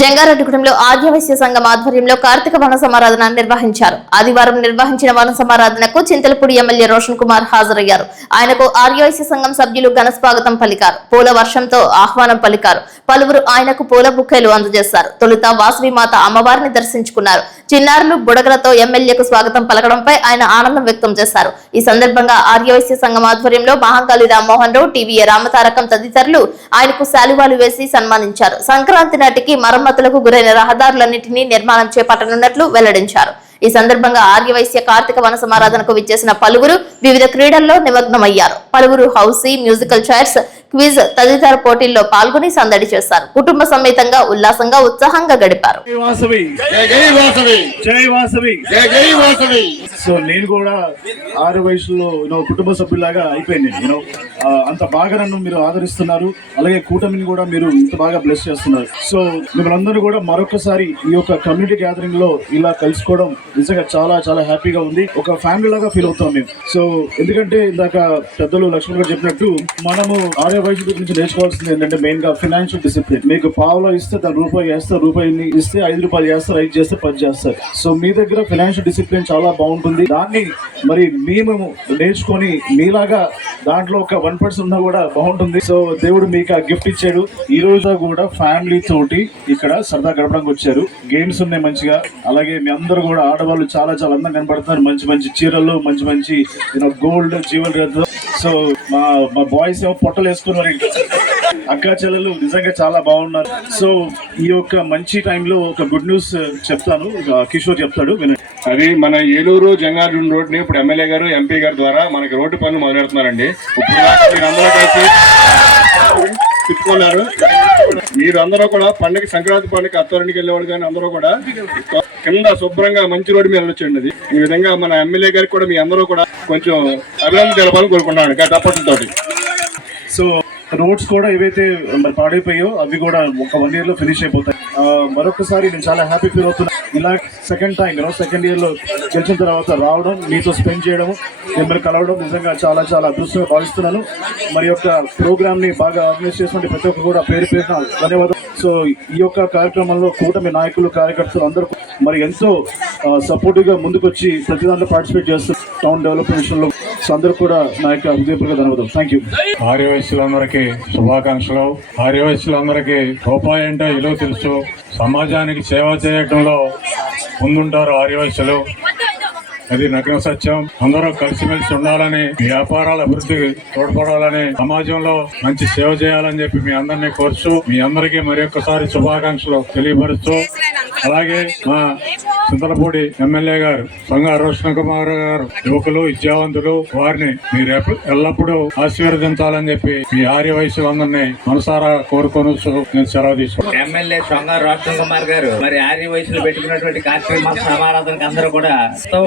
జంగారెడ్డిగూడెంలో ఆర్యవైశ్య సంఘం ఆధ్వర్యంలో కార్తీక వన సమారాధన నిర్వహించారు. ఆదివారం నిర్వహించిన వన సమారాధనకు చింతలపూడి ఎమ్మెల్యే రోషన్ కుమార్ హాజరయ్యారు. ఆయనకు ఆర్యవైశ్య సంఘం సభ్యులు ఘన స్వాగతం పలికారు. పూల వర్షంతో ఆహ్వానం పలికారు. పలువురు ఆయనకు పూల బుక్కేలు అందజేశారు. తొలుత వాసవిమాత అమ్మవారిని దర్శించుకున్నారు. చిన్నారులు బుడగలతో ఎమ్మెల్యేకు స్వాగతం పలకడంపై ఆయన ఆనందం వ్యక్తం చేశారు. ఈ సందర్భంగా ఆర్యవైశ్య సంఘం ఆధ్వర్యంలో మహంకాళి రామ్మోహన్ రావు, టీవీఏ రామతారకం తదితరులు ఆయనకు శాలువాలు వేసి సన్మానించారు. సంక్రాంతి నాటికి మరమ్మతులకు గురైన రహదారులన్నింటినీ నిర్మాణం చేపట్టనున్నట్లు వెల్లడించారు. ఈ సందర్భంగా ఆర్యవైశ్య కార్తీక వన సమారాధనకు విచ్చేసిన పలువురు వివిధ క్రీడల్లో నిమగ్నమయ్యారు. పలువురు హౌసీ, మ్యూజికల్ చైర్స్, క్విజ్ తదితర పోటీల్లో పాల్గొని సందడి చేశారు. కుటుంబ సమేతంగా ఉల్లాసంగా ఉత్సాహంగా గడిపారు. సో నేను కూడా ఆరు వయసులో కుటుంబ సభ్యులాగా అయిపోయింది. అంత బాగా నన్ను మీరు ఆదరిస్తున్నారు. అలాగే కూటమిని కూడా మీరు ఇంత బాగా బ్లెస్ చేస్తున్నారు. సో మిమ్మల్ని కూడా మరొకసారి ఈ యొక్క కమ్యూనిటీ గ్యాదరింగ్ లో ఇలా కలుసుకోవడం నిజంగా చాలా చాలా హ్యాపీగా ఉంది. ఒక ఫ్యామిలీ లాగా ఫీల్ అవుతాం మేము. సో ఎందుకంటే ఇందాక పెద్దలు లక్ష్మణ్ గారు చెప్పినట్టు మనము ఆర్య వయసు గురించి నేర్చుకోవాల్సింది ఏంటంటే మెయిన్ గా ఫైనాన్షియల్ డిసిప్లిన్. మీకు పావులో ఇస్తే దాని రూపాయి చేస్తారు, రూపాయిని ఇస్తే 5 రూపాయలు చేస్తారు, 5 చేస్తే 10 చేస్తారు. సో మీ దగ్గర ఫైనాన్షియల్ డిసిప్లిన్ చాలా బాగుంటుంది. దాన్ని మరి మేము నేర్చుకొని మీలాగా దాంట్లో ఒక 1% ఉన్నా కూడా బాగుంటుంది. సో దేవుడు మీకు ఆ గిఫ్ట్ ఇచ్చాడు. ఈ రోజు కూడా ఫ్యామిలీ తోటి ఇక్కడ సరదా గడపడానికి వచ్చారు. గేమ్స్ ఉన్నాయి మంచిగా. అలాగే మీ అందరూ కూడా ఆడవాళ్ళు చాలా చాలా అందంగా కనబడుతున్నారు. మంచి మంచి చీరలు, మంచి మంచి గోల్డ్ జ్యువెలరీ. సో మా బాయ్స్ ఏమో పొట్టలు వేసుకుని మరి అక్కా చెల్లెలు నిజంగా చాలా బాగున్నారు. సో ఈ యొక్క మంచి టైంలో ఒక గుడ్ న్యూస్ చెప్తాను. కిషోర్ చెప్తాడు, వినండి. అది మన ఏలూరు జంగారెడ్డి రోడ్ ని ఇప్పుడు ఎమ్మెల్యే గారు, ఎంపీ గారి ద్వారా మనకి రోడ్డు పనులు మొదలెడుతున్నారండి. ఇప్పుడు మీరందరూ కలిసి తిప్పుకున్నారు. మీరందరూ కూడా పండుగ, సంక్రాంతి పండుగ అత్తవారింటికి వెళ్ళేవాళ్ళు కానీ అందరూ కూడా కింద శుభ్రంగా మంచి రోడ్డు మీద వెళ్ళొచ్చండి. ఈ విధంగా మన ఎమ్మెల్యే గారికి కూడా మీ అందరూ కూడా కొంచెం అభినందన తెలపాలని కోరుకుంటున్నాను తప్పటితో. సో రోడ్స్ కూడా ఏవైతే పాడైపోయాయో అవి కూడా ఒక 1 year లో ఫినిష్ అయిపోతాయి. మరొకసారి నేను చాలా హ్యాపీ ఫీల్ అవుతున్నా. ఇలా సెకండ్ ఇయర్ లో గెలిచిన తర్వాత రావడం, మీతో స్పెండ్ చేయడం, మిమ్మల్ని కలవడం నిజంగా చాలా చాలా అదృష్టంగా భావిస్తున్నాను. మరి యొక్క ప్రోగ్రామ్ ని బాగా ఆర్గనైజ్ చేసినట్టు ప్రతి ఒక్కరు కూడా పేరు పేరున ధన్యవాదాలు. సో ఈ యొక్క కార్యక్రమంలో కూటమి నాయకులు, కార్యకర్తలు అందరూ మరి ఎంతో సపోర్టివ్ గా ముందుకొచ్చి ప్రతి దాంట్లో పార్టిసిపేట్ చేస్తారు టౌన్ డెవలప్మెంట్ విషయంలో. సో అందరూ కూడా నా యొక్క హృదయపూర్వక ధన్యవాదాలు. Thank you. ఆర్యవైశ్యులందరికీ శుభాకాంక్షలు. ఆర్యవైశ్యులందరికీ రూపాయి అంటే విలువ తెలుసు. సమాజానికి సేవ చేయడంలో ముందుంటారు ఆర్యవైశ్యులు. అది నగ్న సత్యం. అందరూ కలిసిమెలిసి ఉండాలని, వ్యాపారాల అభివృద్ధికి తోడ్పడాలని, సమాజంలో మంచి సేవ చేయాలని చెప్పి మీ అందరినీ కోరుచు, మీ అందరికీ మరి ఒక్కసారి శుభాకాంక్షలు తెలియపరుస్తూ, అలాగే మా చింతలపూడి ఎమ్మెల్యే గారు సంగా రోషన్ కుమార్ గారు యువకులు, విద్యావంతులు, వారిని మీరు ఎల్లప్పుడూ ఆశీర్వదించాలని చెప్పి మీ ఆర్యవైశ్యులందరినీ మనసారా కోరుకొని నేను సెలవు తీసుకున్నాను. ఎమ్మెల్యే సంగా రోషన్ కుమార్ గారు మరి ఆర్యవైశ్యులు పెట్టుకున్నటువంటి కార్తీక మాస సమారాధనకు అందరూ కూడా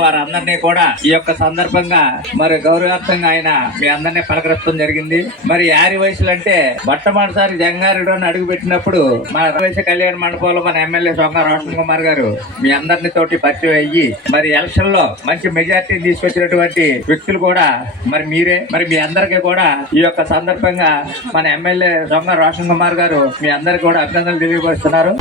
వారందరినీ కూడా ఈ యొక్క సందర్భంగా మరి గౌరవార్థంగా ఆయన మీ అందరినీ పలకరించడం జరిగింది. మరి ఆర్యవైశ్యులు అంటే మొట్టమొదటిసారి జంగారెడ్డి అడుగు పెట్టినప్పుడు మన ఆర్యవైశ్య కళ్యాణ మండపంలో మన ఎమ్మెల్యే సంగా రోషన్ కుమార్ గారు మీ అందరినీ తోటి పరిచయం అయ్యి మరి ఎలక్షన్ లో మంచి మెజార్టీ తీసుకొచ్చినటువంటి వ్యక్తులు కూడా మరి మీరే. మరి మీ అందరికీ కూడా ఈ యొక్క సందర్భంగా మన ఎమ్మెల్యే సంగా రోషన్ కుమార్ గారు మీ అందరికీ కూడా అభినందనలు తెలియపరుస్తున్నారు.